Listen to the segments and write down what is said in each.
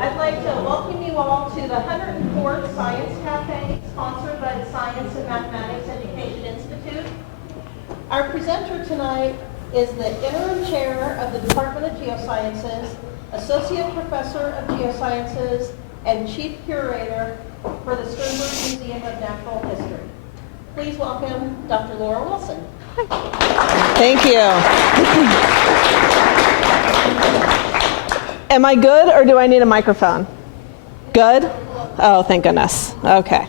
I'd like to welcome you all to the 104th Science Cafe, sponsored by the Science and Mathematics Education Institute. Our presenter tonight is the interim chair of the Department of Geosciences, associate professor of geosciences, and chief curator for the Sternberg Museum of Natural History. Please welcome Dr. Laura Wilson. Thank you. Am I good, or do I need a microphone? Good? Oh, thank goodness. Okay.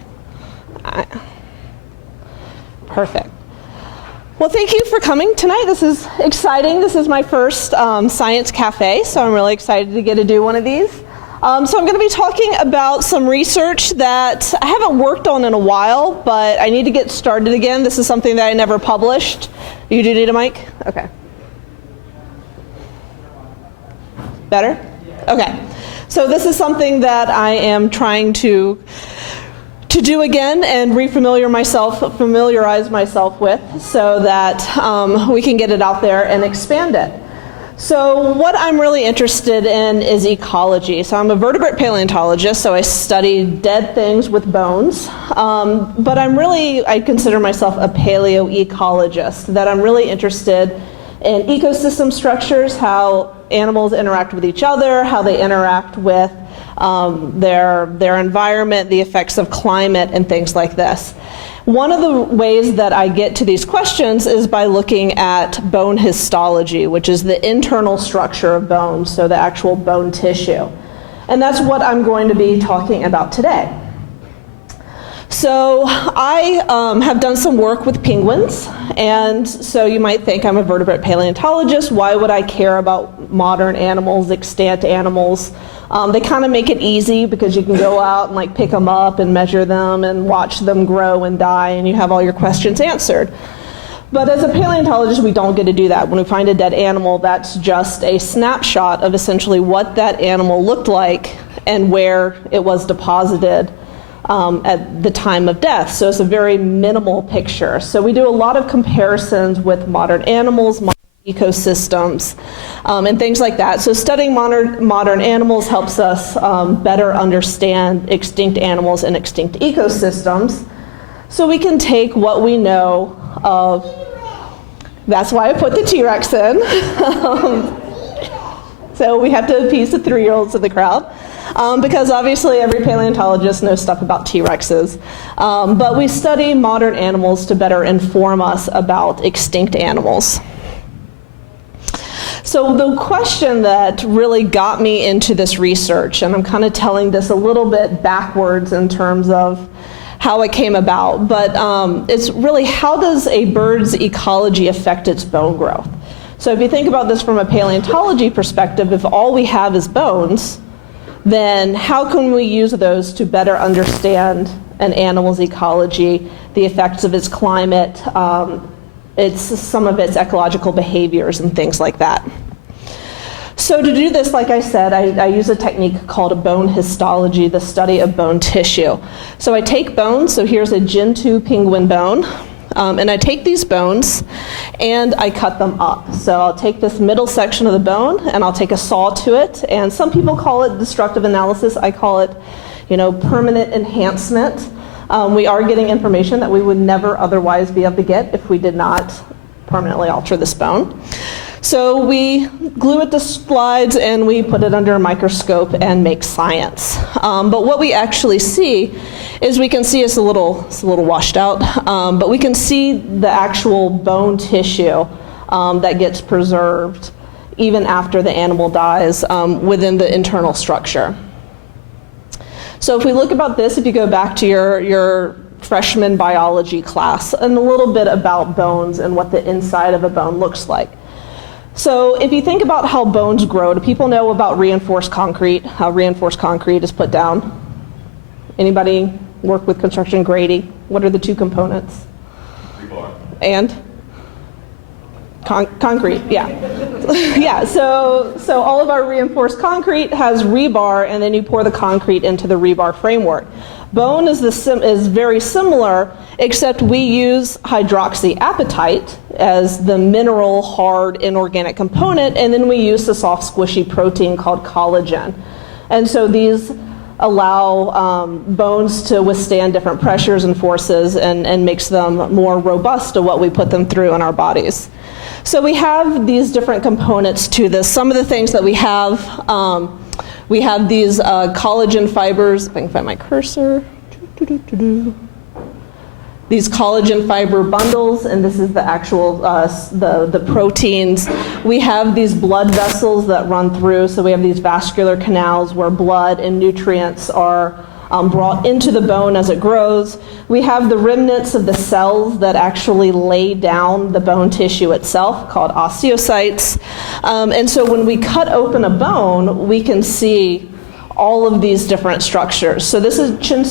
Perfect. Well, thank you for coming tonight. This is exciting. This is my first Science Cafe, so I'm really excited to get to do one of these. So I'm going to be talking about some research that I haven't worked on in a while, but I need to get started again. This is something that I never published. You do need a mic? Okay. Better? Okay. So this is something that I am trying to do again and familiarize myself with so that we can get it out there and expand it. So what I'm really interested in is ecology. So I'm a vertebrate paleontologist, so I study dead things with bones. But I consider myself a paleoecologist, that I'm really interested in ecosystem structures, how animals interact with each other, how they interact with their environment, the effects of climate, and things like this. One of the ways that I get to these questions is by looking at bone histology, which is the internal structure of bones, so the actual bone tissue. And that's what I'm going to be talking about today. So I have done some work with penguins, and so you might think I'm a vertebrate paleontologist. Why would I care about modern animals, extant animals? They kind of make it easy because you can go out and pick them up and measure them and watch them grow and die, and you have all your questions answered. But as a paleontologist, we don't get to do that. When we find a dead animal, that's just a snapshot of essentially what that animal looked like and where it was deposited at the time of death. So it's a very minimal picture. So we do a lot of comparisons with modern animals, modern ecosystems, and things like that. So studying modern animals helps us better understand extinct animals and extinct ecosystems. So we can take what we know of, that's why I put the T-Rex in. So we have to appease the 3-year-olds in the crowd. Because obviously every paleontologist knows stuff about T-Rexes. But we study modern animals to better inform us about extinct animals. So the question that really got me into this research, and I'm kind of telling this a little bit backwards in terms of how it came about, but it's really, how does a bird's ecology affect its bone growth? So if you think about this from a paleontology perspective, if all we have is bones, then how can we use those to better understand an animal's ecology, the effects of its climate, some of its ecological behaviors and things like that. So to do this, like I said, I use a technique called a bone histology, the study of bone tissue. So I take bones, so here's a Gentoo penguin bone, and I take these bones and I cut them up. So I'll take this middle section of the bone and I'll take a saw to it, and some people call it destructive analysis. I call it, permanent enhancement. We are getting information that we would never otherwise be able to get if we did not permanently alter this bone. So we glue it to slides and we put it under a microscope and make science. But what we actually see is we can see it's a little washed out, but we can see the actual bone tissue that gets preserved even after the animal dies within the internal structure. So if we look about this, if you go back to your freshman biology class, and a little bit about bones and what the inside of a bone looks like. So if you think about how bones grow, do people know about reinforced concrete, how reinforced concrete is put down? Anybody work with construction grading? What are the two components? Rebar. And? Concrete, yeah. Yeah, so all of our reinforced concrete has rebar, and then you pour the concrete into the rebar framework. Bone is very similar, except we use hydroxyapatite as the mineral, hard, inorganic component, and then we use the soft, squishy protein called collagen. And so these allow bones to withstand different pressures and forces and makes them more robust to what we put them through in our bodies. So we have these different components to this. Some of the things that we have these collagen fibers, if I can find my cursor. These collagen fiber bundles, and this is the actual, the proteins. We have these blood vessels that run through, so we have these vascular canals where blood and nutrients are brought into the bone as it grows. We have the remnants of the cells that actually lay down the bone tissue itself, called osteocytes. And so when we cut open a bone, we can see all of these different structures. So this is chin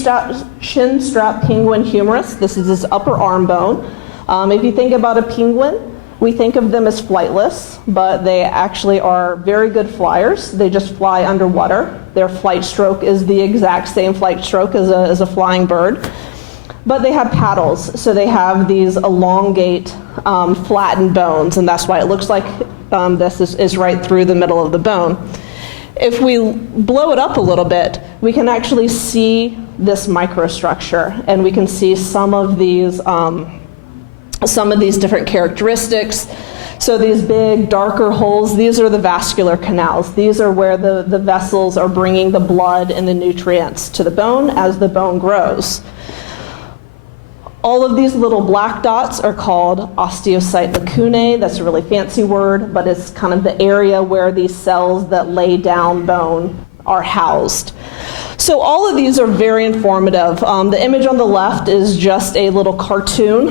strap penguin humerus. This is his upper arm bone. If you think about a penguin, we think of them as flightless, but they actually are very good flyers. They just fly underwater. Their flight stroke is the exact same flight stroke as a flying bird. But they have paddles, so they have these elongate, flattened bones, and that's why it looks like this is right through the middle of the bone. If we blow it up a little bit, we can actually see this microstructure, and we can see some of these different characteristics. So these big, darker holes, these are the vascular canals. These are where the vessels are bringing the blood and the nutrients to the bone as the bone grows. All of these little black dots are called osteocyte lacunae. That's a really fancy word, but it's kind of the area where these cells that lay down bone are housed. So all of these are very informative. The image on the left is just a little cartoon.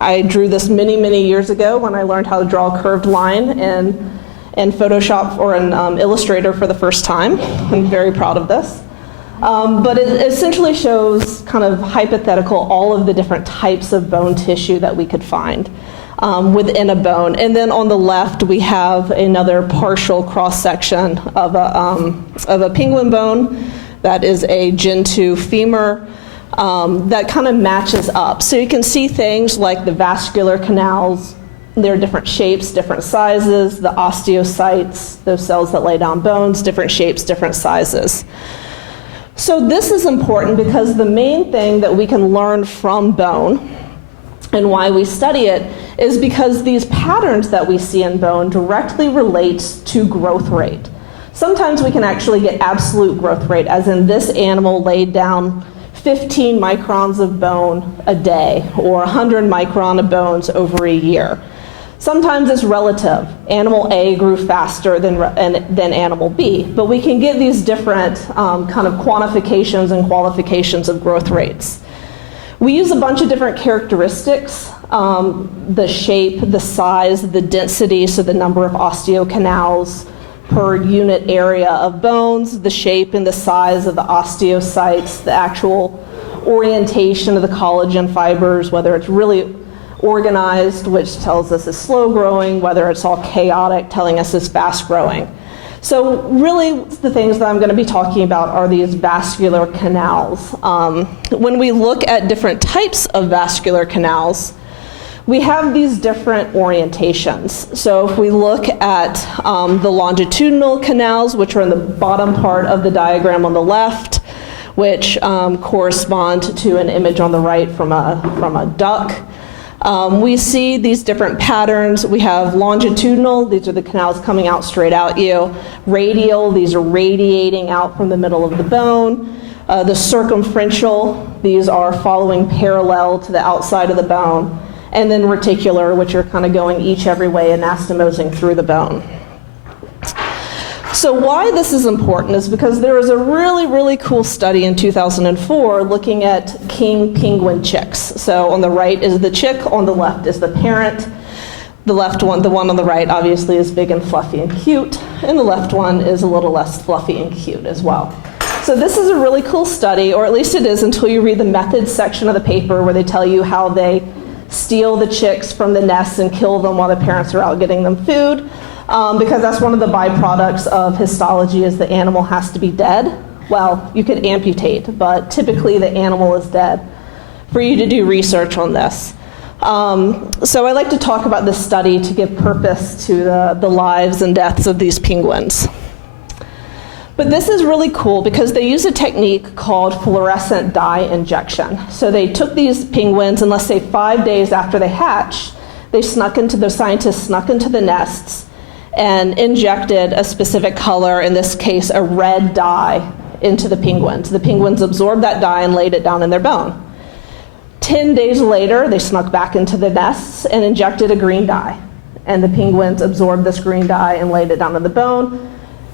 I drew this many, many years ago when I learned how to draw a curved line in Photoshop or in Illustrator for the first time. I'm very proud of this. But it essentially shows kind of hypothetical all of the different types of bone tissue that we could find within a bone. And then on the left, we have another partial cross-section of a penguin bone. That is a Gen 2 femur that kind of matches up. So you can see things like the vascular canals. There are different shapes, different sizes. The osteocytes, those cells that lay down bones, different shapes, different sizes. So this is important because the main thing that we can learn from bone and why we study it is because these patterns that we see in bone directly relates to growth rate. Sometimes we can actually get absolute growth rate, as in this animal laid down 15 microns of bone a day or 100 micron of bones over a year. Sometimes it's relative. Animal A grew faster than animal B, but we can get these different kind of quantifications and qualifications of growth rates. We use a bunch of different characteristics, the shape, the size, the density, so the number of osteocanals per unit area of bones, the shape and the size of the osteocytes, the actual orientation of the collagen fibers, whether it's really organized, which tells us it's slow growing, whether it's all chaotic, telling us it's fast growing. So really the things that I'm going to be talking about are these vascular canals. When we look at different types of vascular canals, we have these different orientations. So if we look at the longitudinal canals, which are in the bottom part of the diagram on the left, which correspond to an image on the right from a duck. We see these different patterns. We have longitudinal, these are the canals coming out straight at you. Radial, these are radiating out from the middle of the bone. The circumferential, these are following parallel to the outside of the bone. And then reticular, which are kind of going each every way anastomosing through the bone. So why this is important is because there was a really, really cool study in 2004 looking at king penguin chicks. So on the right is the chick, on the left is the parent. The left one, the one on the right, obviously is big and fluffy and cute, and the left one is a little less fluffy and cute as well. So this is a really cool study, or at least it is until you read the methods section of the paper where they tell you how they steal the chicks from the nests and kill them while the parents are out getting them food. Because that's one of the byproducts of histology is the animal has to be dead. Well, you could amputate, but typically the animal is dead for you to do research on this. So I like to talk about this study to give purpose to the lives and deaths of these penguins. But this is really cool because they use a technique called fluorescent dye injection. So they took these penguins, and let's say 5 days after they hatched, the scientists snuck into the nests and injected a specific color, in this case a red dye, into the penguins. The penguins absorbed that dye and laid it down in their bone. 10 days later, they snuck back into the nests and injected a green dye. And the penguins absorbed this green dye and laid it down in the bone.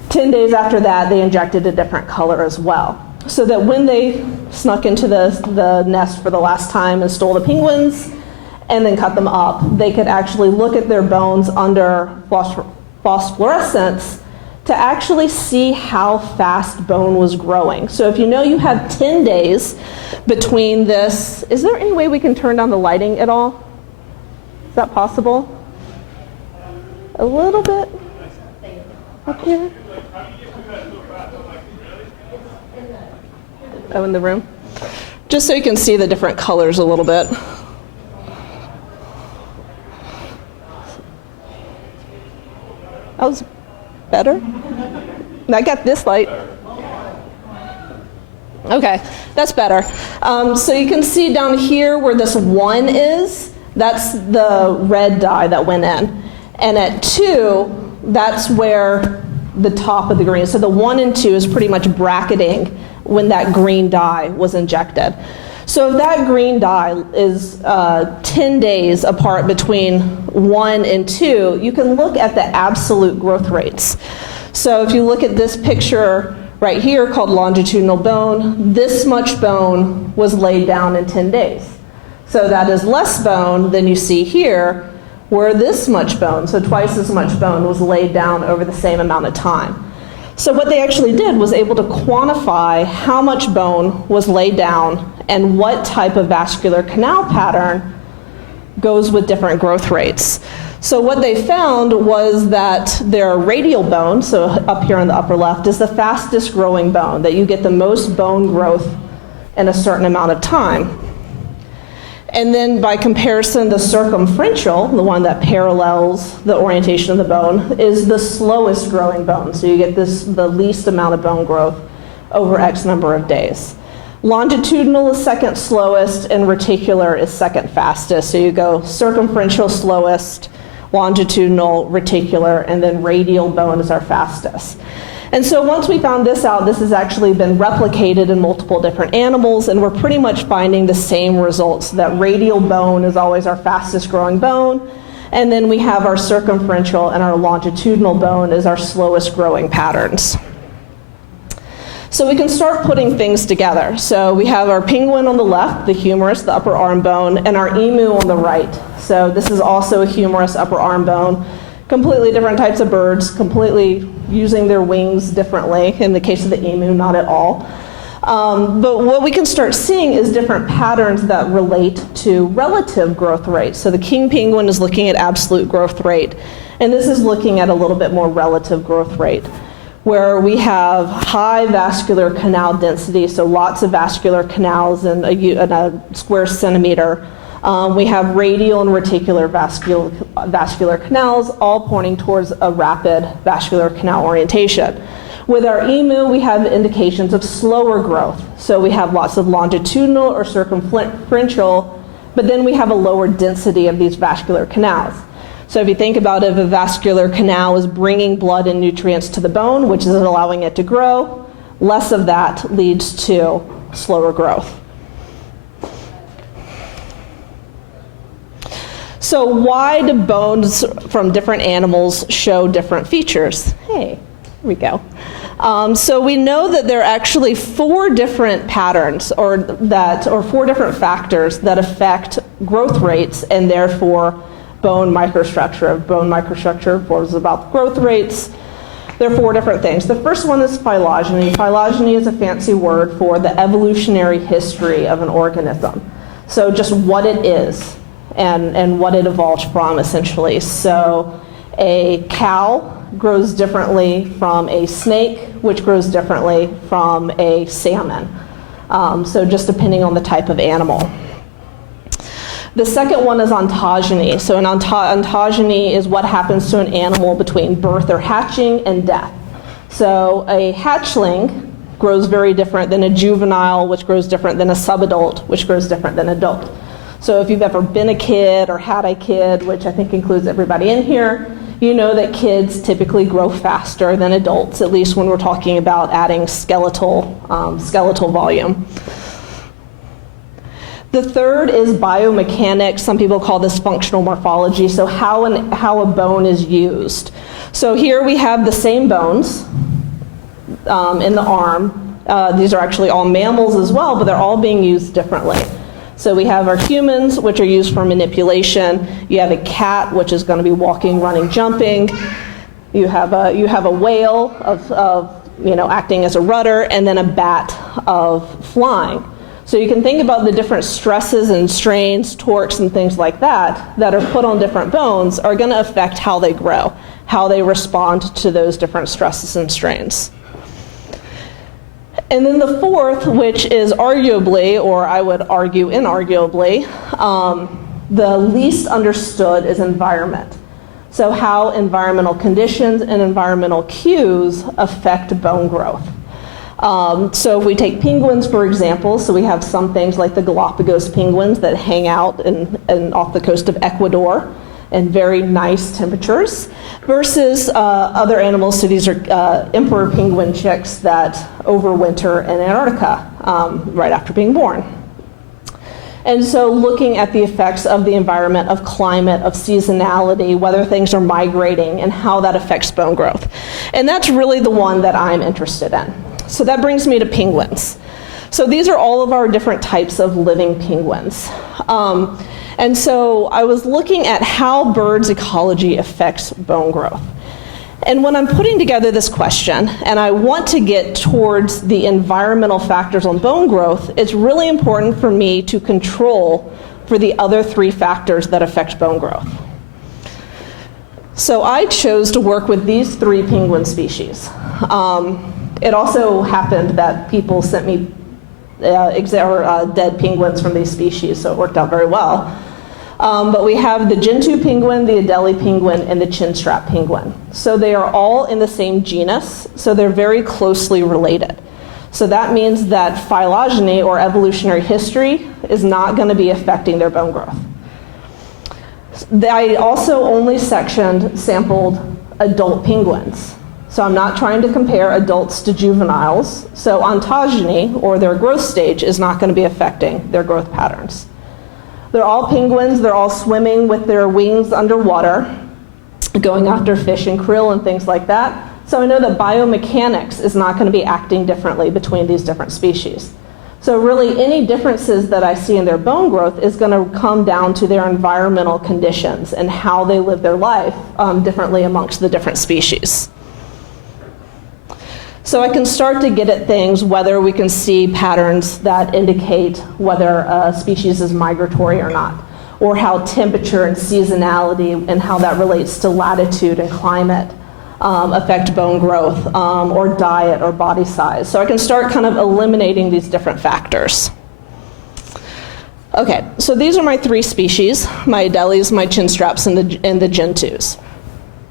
10 days after that, they injected a different color as well. So that when they snuck into the nest for the last time and stole the penguins and then cut them up, they could actually look at their bones under phosphorescence to actually see how fast bone was growing. So if you know you have 10 days between this, is there any way we can turn down the lighting at all? Is that possible? A little bit up here? Oh, in the room? Just so you can see the different colors a little bit. That was better? I got this light. Okay, that's better. So you can see down here where this 1 is, that's the red dye that went in. And at 2, that's where the top of the green. So the 1 and 2 is pretty much bracketing when that green dye was injected. So if that green dye is 10 days apart between 1 and 2, you can look at the absolute growth rates. So if you look at this picture right here called longitudinal bone, this much bone was laid down in 10 days. So that is less bone than you see here, where this much bone, so twice as much bone, was laid down over the same amount of time. So what they actually did was able to quantify how much bone was laid down and what type of vascular canal pattern goes with different growth rates. So what they found was that their radial bone, so up here in the upper left, is the fastest growing bone, that you get the most bone growth in a certain amount of time. And then by comparison, the circumferential, the one that parallels the orientation of the bone, is the slowest growing bone. So you get the least amount of bone growth over X number of days. Longitudinal is second slowest, and reticular is second fastest. So you go circumferential slowest, longitudinal, reticular, and then radial bone is our fastest. And so once we found this out, this has actually been replicated in multiple different animals, and we're pretty much finding the same results, that radial bone is always our fastest growing bone, and then we have our circumferential and our longitudinal bone as our slowest growing patterns. So we can start putting things together. So we have our penguin on the left, the humerus, the upper arm bone, and our emu on the right. So this is also a humerus, upper arm bone. Completely different types of birds, completely using their wings differently. In the case of the emu, not at all. But what we can start seeing is different patterns that relate to relative growth rates. So the king penguin is looking at absolute growth rate, and this is looking at a little bit more relative growth rate, where we have high vascular canal density, so lots of vascular canals in a square centimeter. We have radial and reticular vascular canals, all pointing towards a rapid vascular canal orientation. With our emu, we have indications of slower growth. So we have lots of longitudinal or circumferential, but then we have a lower density of these vascular canals. So if you think about it, if a vascular canal is bringing blood and nutrients to the bone, which is allowing it to grow, less of that leads to slower growth. So why do bones from different animals show different features? Hey, here we go. So we know that there are actually 4 different patterns or 4 different factors that affect growth rates and therefore bone microstructure. Bone microstructure informs about growth rates. There are 4 different things. The first one is phylogeny. Phylogeny is a fancy word for the evolutionary history of an organism. So just what it is and what it evolved from, essentially. So a cow grows differently from a snake, which grows differently from a salmon. So just depending on the type of animal. The second one is ontogeny. So an ontogeny is what happens to an animal between birth or hatching and death. So a hatchling grows very different than a juvenile, which grows different than a subadult, which grows different than adult. So if you've ever been a kid or had a kid, which I think includes everybody in here, you know that kids typically grow faster than adults, at least when we're talking about adding skeletal volume. The third is biomechanics. Some people call this functional morphology, so how a bone is used. So here we have the same bones in the arm. These are actually all mammals as well, but they're all being used differently. So we have our humans, which are used for manipulation. You have a cat, which is going to be walking, running, jumping. You have a whale of acting as a rudder, and then a bat of flying. So you can think about the different stresses and strains, torques, and things like that are put on different bones are going to affect how they grow, how they respond to those different stresses and strains. And then the fourth, which is arguably, or I would argue inarguably, the least understood is environment. So how environmental conditions and environmental cues affect bone growth. So if we take penguins, for example, so we have some things like the Galapagos penguins that hang out off the coast of Ecuador in very nice temperatures, versus other animals. So these are emperor penguin chicks that overwinter in Antarctica right after being born. And so looking at the effects of the environment, of climate, of seasonality, whether things are migrating, and how that affects bone growth. And that's really the one that I'm interested in. So that brings me to penguins. So these are all of our different types of living penguins. And so I was looking at how birds' ecology affects bone growth. And when I'm putting together this question, and I want to get towards the environmental factors on bone growth, it's really important for me to control for the other three factors that affect bone growth. So I chose to work with these three penguin species. It also happened that people sent me dead penguins from these species, so it worked out very well. But we have the Gentoo penguin, the Adelie penguin, and the chinstrap penguin. So they are all in the same genus, so they're very closely related. So that means that phylogeny, or evolutionary history, is not going to be affecting their bone growth. I also only sampled adult penguins. So I'm not trying to compare adults to juveniles. So ontogeny, or their growth stage, is not going to be affecting their growth patterns. They're all penguins. They're all swimming with their wings underwater, going after fish and krill and things like that. So I know that biomechanics is not going to be acting differently between these different species. So really any differences that I see in their bone growth is going to come down to their environmental conditions and how they live their life differently amongst the different species. So I can start to get at things, whether we can see patterns that indicate whether a species is migratory or not, or how temperature and seasonality and how that relates to latitude and climate affect bone growth, or diet or body size. So I can start kind of eliminating these different factors. Okay, so these are my three species, my Adelies, my chinstraps, and the Gentoos.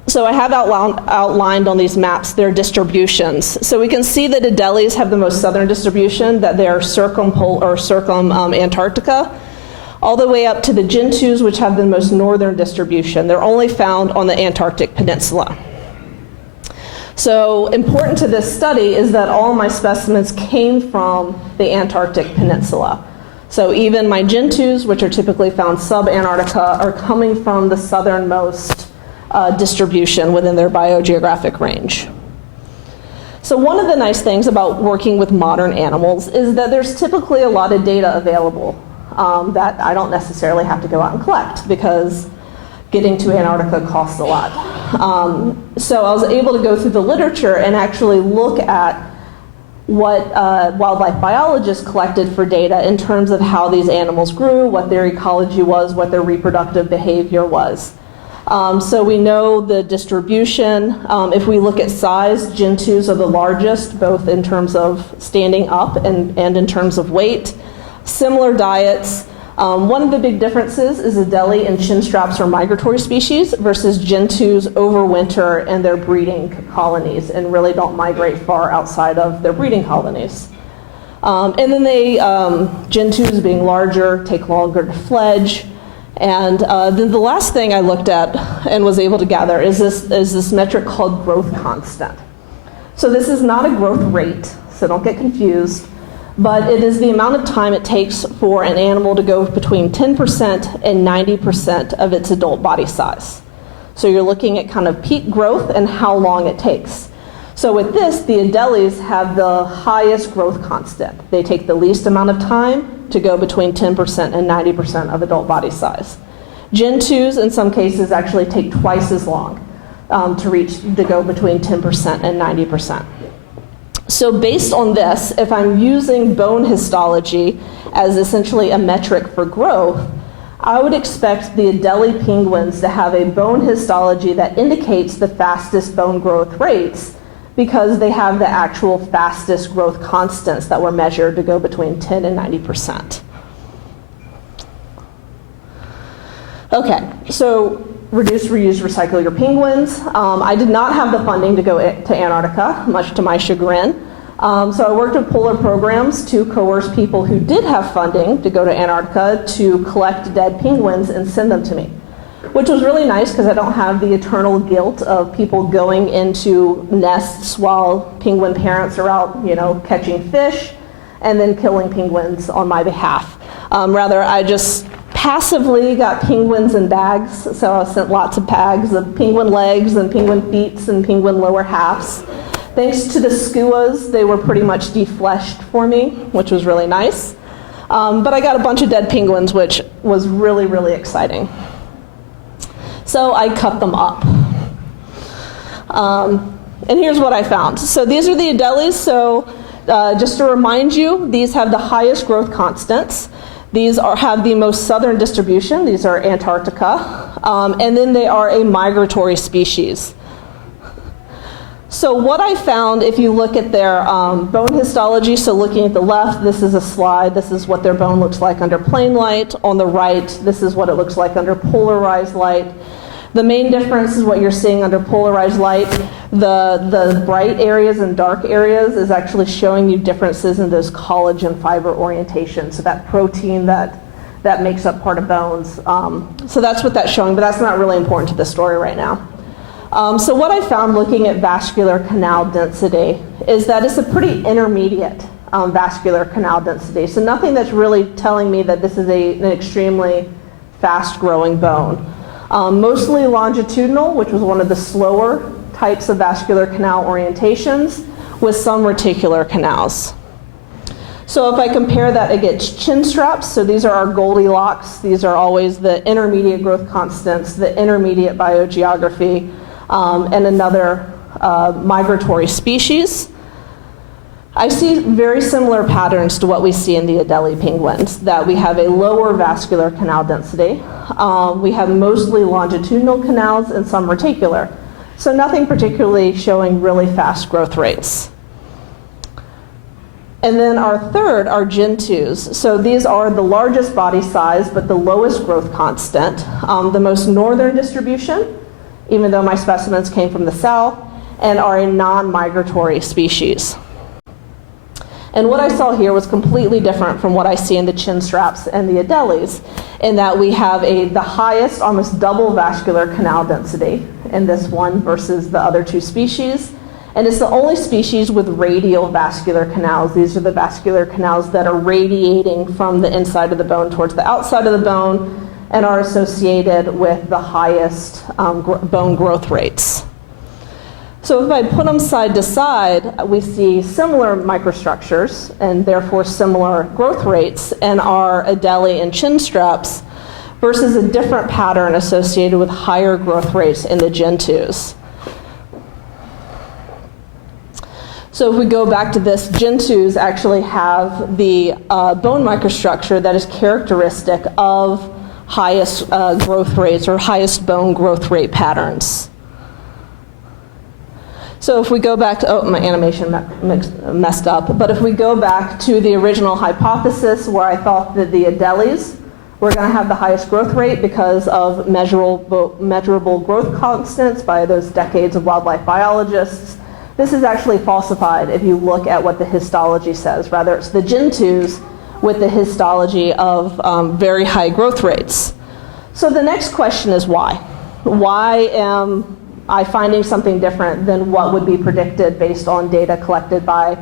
So I have outlined on these maps their distributions. So we can see that Adelies have the most southern distribution, that they're circum Antarctica, all the way up to the Gentoos, which have the most northern distribution. They're only found on the Antarctic Peninsula. So important to this study is that all my specimens came from the Antarctic Peninsula. So even my Gentoos, which are typically found sub-Antarctica, are coming from the southernmost distribution within their biogeographic range. So one of the nice things about working with modern animals is that there's typically a lot of data available that I don't necessarily have to go out and collect, because getting to Antarctica costs a lot. So I was able to go through the literature and actually look at what wildlife biologists collected for data in terms of how these animals grew, what their ecology was, what their reproductive behavior was. So we know the distribution. If we look at size, Gentoos are the largest, both in terms of standing up and in terms of weight. Similar diets, One of the big differences is Adelie and chinstraps are migratory species versus Gentoos overwinter in their breeding colonies and really don't migrate far outside of their breeding colonies. And then Gentoos being larger, take longer to fledge. And then the last thing I looked at and was able to gather is this metric called growth constant. So this is not a growth rate, so don't get confused, but it is the amount of time it takes for an animal to go between 10% and 90% of its adult body size. So you're looking at kind of peak growth and how long it takes. So with this, the Adelies have the highest growth constant. They take the least amount of time to go between 10% and 90% of adult body size. Gentoos, in some cases, actually take twice as long to go between 10% and 90%. So based on this, if I'm using bone histology as essentially a metric for growth, I would expect the Adelie penguins to have a bone histology that indicates the fastest bone growth rates because they have the actual fastest growth constants that were measured to go between 10 and 90%. Okay, so reduce, reuse, recycle your penguins. I did not have the funding to go to Antarctica, much to my chagrin. So I worked with polar programs to coerce people who did have funding to go to Antarctica to collect dead penguins and send them to me, which was really nice because I don't have the eternal guilt of people going into nests while penguin parents are out, catching fish and then killing penguins on my behalf. Rather, I just passively got penguins in bags, so I sent lots of bags of penguin legs and penguin feet and penguin lower halves. Thanks to the skuas, they were pretty much defleshed for me, which was really nice. But I got a bunch of dead penguins, which was really, really exciting. So I cut them up. And here's what I found. So these are the Adelies. So just to remind you, these have the highest growth constants. These have the most southern distribution. These are Antarctica. And then they are a migratory species. So what I found, if you look at their bone histology, so looking at the left, this is a slide. This is what their bone looks like under plain light. On the right, this is what it looks like under polarized light. The main difference is what you're seeing under polarized light. The bright areas and dark areas is actually showing you differences in those collagen fiber orientation, so that protein that makes up part of bones. So that's what that's showing, but that's not really important to the story right now. So what I found looking at vascular canal density is that it's a pretty intermediate vascular canal density. So nothing that's really telling me that this is an extremely fast-growing bone. Mostly longitudinal, which was one of the slower types of vascular canal orientations, with some reticular canals. So if I compare that against chin straps, so these are our Goldilocks. These are always the intermediate growth constants, the intermediate biogeography, and another migratory species. I see very similar patterns to what we see in the Adelie penguins, that we have a lower vascular canal density. We have mostly longitudinal canals and some reticular. So nothing particularly showing really fast growth rates. And then our third are Gentoos. So these are the largest body size, but the lowest growth constant, the most northern distribution, even though my specimens came from the south, and are a non-migratory species. And what I saw here was completely different from what I see in the chin straps and the Adelies, in that we have the highest, almost double vascular canal density in this one versus the other two species. And it's the only species with radial vascular canals. These are the vascular canals that are radiating from the inside of the bone towards the outside of the bone and are associated with the highest bone growth rates. So if I put them side to side, we see similar microstructures and therefore similar growth rates in our Adelie and chin straps versus a different pattern associated with higher growth rates in the Gentoos. So if we go back to this, Gentoos actually have the bone microstructure that is characteristic of highest growth rates or highest bone growth rate patterns. So if we go back to, my animation messed up, but if we go back to the original hypothesis where I thought that the Adelies We're going to have the highest growth rate because of measurable growth constants by those decades of wildlife biologists. This is actually falsified if you look at what the histology says. Rather, it's the gentoo's with the histology of very high growth rates. So the next question is why? Why am I finding something different than what would be predicted based on data collected by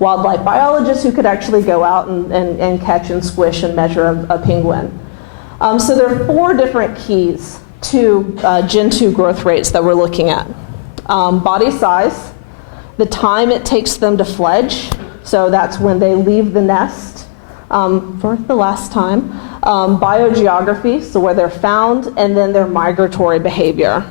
wildlife biologists who could actually go out and catch and squish and measure a penguin? So there are 4 different keys to gentoo growth rates that we're looking at. Body size, the time it takes them to fledge, so that's when they leave the nest for the last time, biogeography, so where they're found, and then their migratory behavior.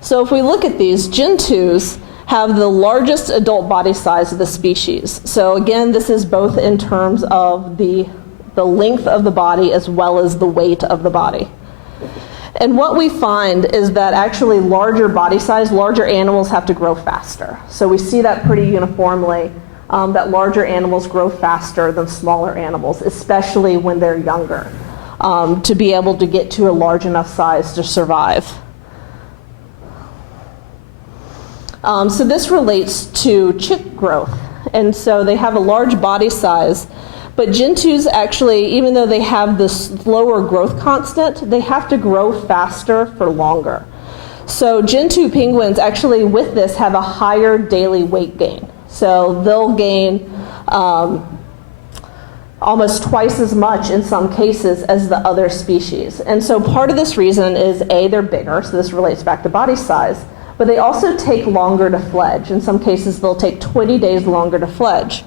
So if we look at these, gentoos have the largest adult body size of the species. So again, this is both in terms of the length of the body as well as the weight of the body. And what we find is that actually larger body size, larger animals have to grow faster. So we see that pretty uniformly, that larger animals grow faster than smaller animals, especially when they're younger, to be able to get to a large enough size to survive. So this relates to chick growth. And so they have a large body size, but gentoos actually, even though they have this lower growth constant, they have to grow faster for longer. So gentoo penguins actually with this have a higher daily weight gain. So they'll gain almost twice as much in some cases as the other species. And so part of this reason is A, they're bigger, so this relates back to body size, but they also take longer to fledge. In some cases, they'll take 20 days longer to fledge.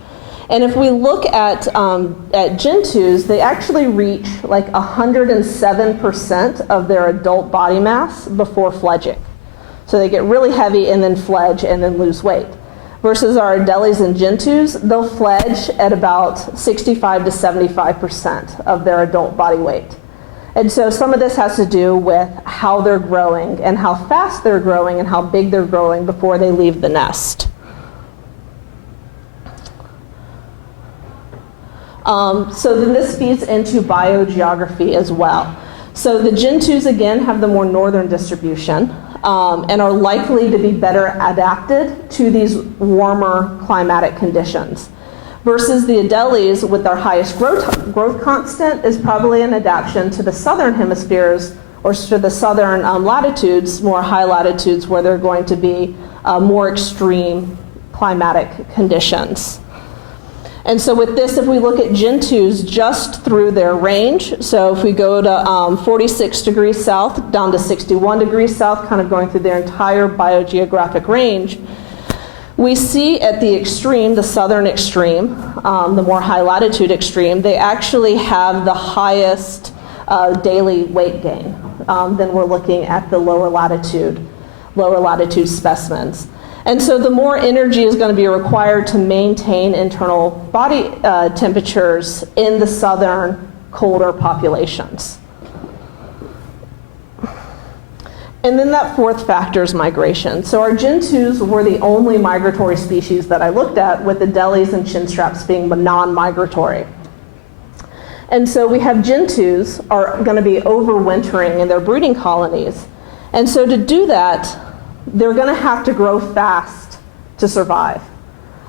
And if we look at gentoos, they actually reach like 107% of their adult body mass before fledging. So they get really heavy and then fledge and then lose weight. Versus our adeles and gentoos, they'll fledge at about 65 to 75% of their adult body weight. And so some of this has to do with how they're growing and how fast they're growing and how big they're growing before they leave the nest. So then this feeds into biogeography as well. So the gentoos, again, have the more northern distribution and are likely to be better adapted to these warmer climatic conditions. Versus the adeles, with their highest growth constant, is probably an adaptation to the southern hemispheres or to the southern latitudes, more high latitudes, where they're going to be more extreme climatic conditions. And so with this, if we look at gentoos just through their range, so if we go to 46 degrees south down to 61 degrees south, kind of going through their entire biogeographic range, we see at the extreme, the southern extreme, the more high latitude extreme, they actually have the highest daily weight gain than we're looking at the lower latitude specimens. And so the more energy is going to be required to maintain internal body temperatures in the southern colder populations. And then that fourth factor is migration. So our gentoos were the only migratory species that I looked at, with the adeles and chinstraps being non-migratory. And so we have gentoos are going to be overwintering in their breeding colonies. And so to do that, they're going to have to grow fast to survive.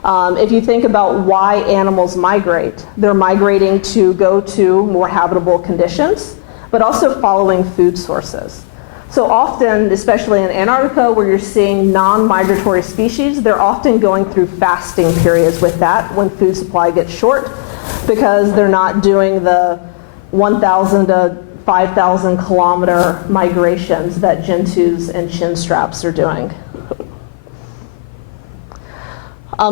If you think about why animals migrate, they're migrating to go to more habitable conditions, but also following food sources. So often, especially in Antarctica, where you're seeing non-migratory species, they're often going through fasting periods with that when food supply gets short, because they're not doing the 1,000 to 5,000 kilometer migrations that gentoos and chinstraps are doing.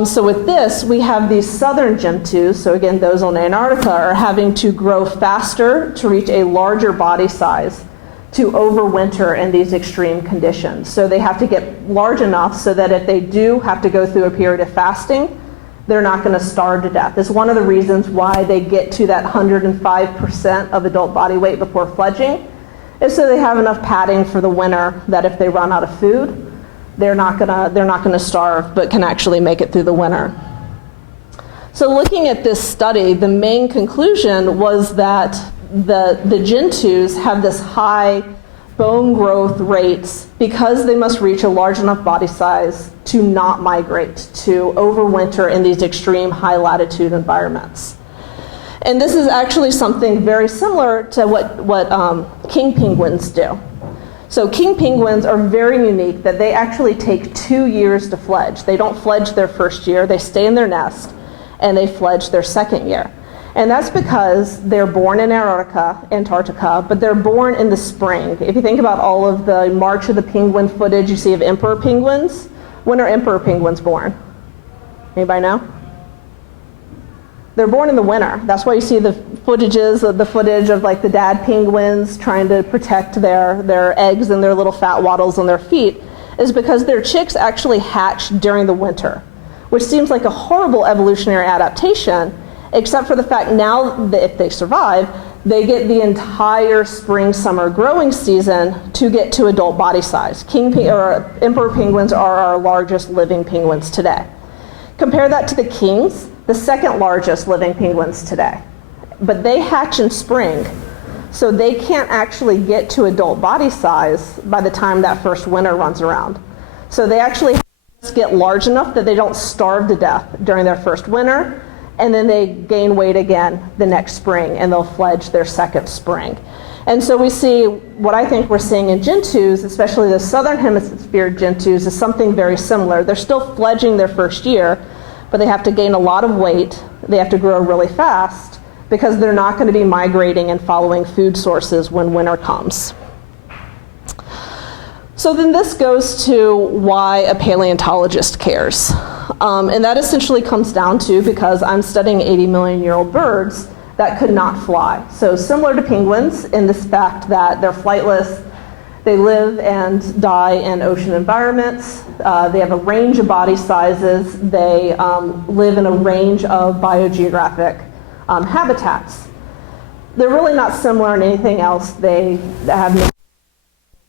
So with this, we have these southern gentoos, so again, those on Antarctica, are having to grow faster to reach a larger body size to overwinter in these extreme conditions. So they have to get large enough so that if they do have to go through a period of fasting, they're not going to starve to death. It's one of the reasons why they get to that 105% of adult body weight before fledging, is so they have enough padding for the winter that if they run out of food, they're not going to starve, but can actually make it through the winter. So looking at this study, the main conclusion was that the gentooths have this high bone growth rates because they must reach a large enough body size to not migrate, to overwinter in these extreme high latitude environments. And this is actually something very similar to what king penguins do. So king penguins are very unique that they actually take 2 years to fledge. They don't fledge their first year, they stay in their nest, and they fledge their second year. And that's because they're born in Antarctica, but they're born in the spring. If you think about all of the March of the Penguin footage you see of emperor penguins, when are emperor penguins born? Anybody know? They're born in the winter. That's why you see the footage of like the dad penguins trying to protect their eggs and their little fat wattles on their feet, is because their chicks actually hatch during the winter, which seems like a horrible evolutionary adaptation, except for the fact now that if they survive, they get the entire spring-summer growing season to get to adult body size. Emperor penguins are our largest living penguins today. Compare that to the kings, the second largest living penguins today. But they hatch in spring, so they can't actually get to adult body size by the time that first winter runs around. So they actually get large enough that they don't starve to death during their first winter, and then they gain weight again the next spring, and they'll fledge their second spring. And so we see what I think we're seeing in gentooths, especially the southern hemisphere gentooths, is something very similar. They're still fledging their first year, but they have to gain a lot of weight. They have to grow really fast because they're not going to be migrating and following food sources when winter comes. So then this goes to why a paleontologist cares. And that essentially comes down to because I'm studying 80-million-year-old birds that could not fly. So similar to penguins in this fact that they're flightless, they live and die in ocean environments, they have a range of body sizes, they live in a range of biogeographic habitats. They're really not similar in anything else. They have no,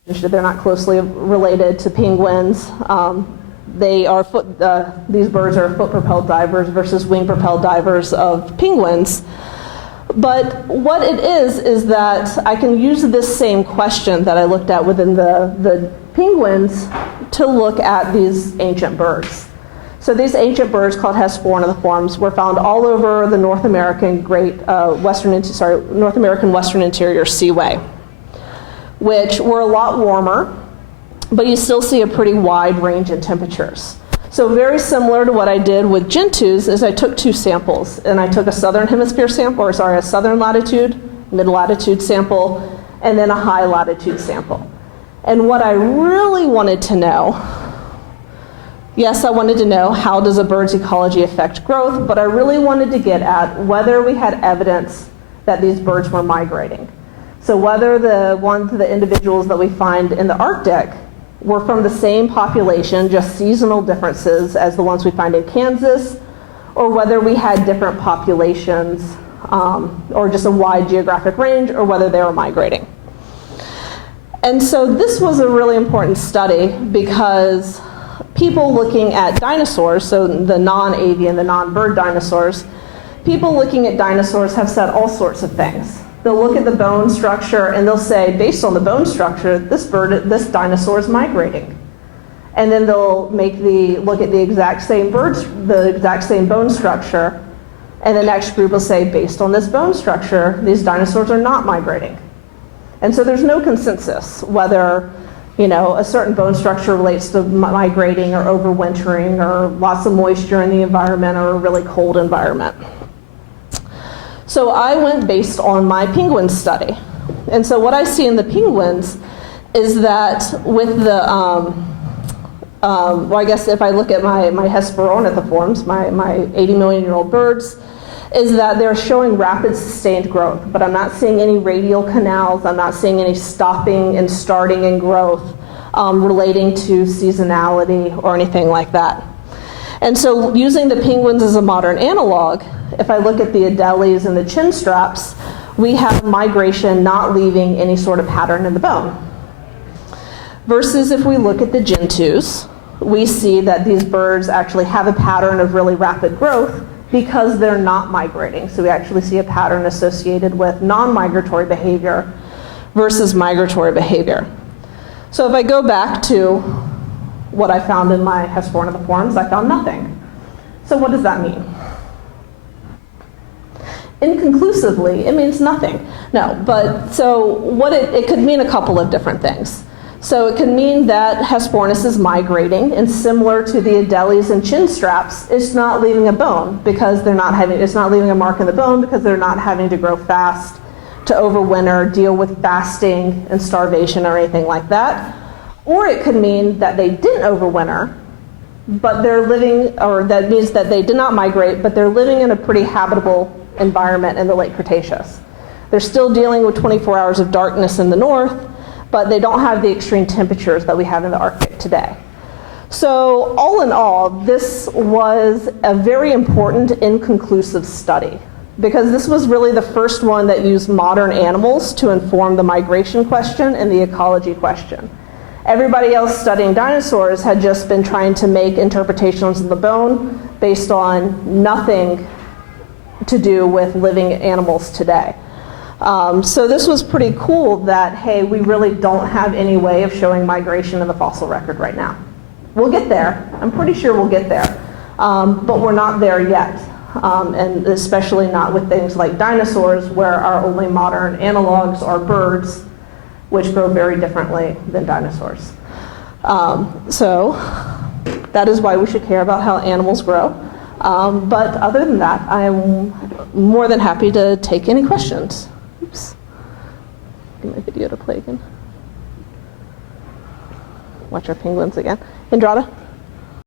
they're not closely related to penguins. These birds are foot-propelled divers versus wing-propelled divers of penguins. But what it is that I can use this same question that I looked at within the penguins to look at these ancient birds. So these ancient birds called Hesperornithiforms were found all over the North American North American Western Interior Seaway, which were a lot warmer, but you still see a pretty wide range in temperatures. So very similar to what I did with gentooths is I took 2 samples, and I took a southern latitude, mid-latitude sample, and then a high latitude sample. And what I really wanted to know, yes, I wanted to know how does a bird's ecology affect growth, but I really wanted to get at whether we had evidence that these birds were migrating. So whether the individuals that we find in the Arctic were from the same population, just seasonal differences as the ones we find in Kansas, or whether we had different populations or just a wide geographic range, or whether they were migrating. And so this was a really important study because people looking at dinosaurs, so the non-avian, the non-bird dinosaurs, people looking at dinosaurs have said all sorts of things. They'll look at the bone structure and they'll say, based on the bone structure, this dinosaur is migrating. And then they'll look at the exact same bone structure, and the next group will say, based on this bone structure, these dinosaurs are not migrating. And so there's no consensus whether a certain bone structure relates to migrating or overwintering or lots of moisture in the environment or a really cold environment. So I went based on my penguin study. And so what I see in the penguins is that with I guess if I look at my Hesperornithiforms, my 80-million-year-old birds, is that they're showing rapid sustained growth, but I'm not seeing any radial canals, I'm not seeing any stopping and starting in growth relating to seasonality or anything like that. And so using the penguins as a modern analog, if I look at the adelies and the chin straps, we have migration not leaving any sort of pattern in the bone. Versus if we look at the gentooths, we see that these birds actually have a pattern of really rapid growth because they're not migrating. So we actually see a pattern associated with non-migratory behavior versus migratory behavior. So if I go back to what I found in my Hesperornitha forums, I found nothing. So what does that mean? Inconclusively, it means nothing. No, but so what it could mean a couple of different things. So it could mean that Hesperornis is migrating, and similar to the Adelies and chin straps, it's not leaving a bone because it's not leaving a mark in the bone because they're not having to grow fast to overwinter, deal with fasting and starvation or anything like that. Or it could mean that they didn't overwinter, but they're living, or that means that they did not migrate, but they're living in a pretty habitable environment in the late Cretaceous. They're still dealing with 24 hours of darkness in the north, but they don't have the extreme temperatures that we have in the Arctic today. So all in all, this was a very important inconclusive study because this was really the first one that used modern animals to inform the migration question and the ecology question. Everybody else studying dinosaurs had just been trying to make interpretations of the bone based on nothing to do with living animals today. So this was pretty cool that, hey, we really don't have any way of showing migration in the fossil record right now. We'll get there. I'm pretty sure we'll get there. But we're not there yet. And especially not with things like dinosaurs, where our only modern analogs are birds, which grow very differently than dinosaurs. So that is why we should care about how animals grow. But other than that, I'm more than happy to take any questions. Oops. Get my video to play again. Watch our penguins again. Andrada?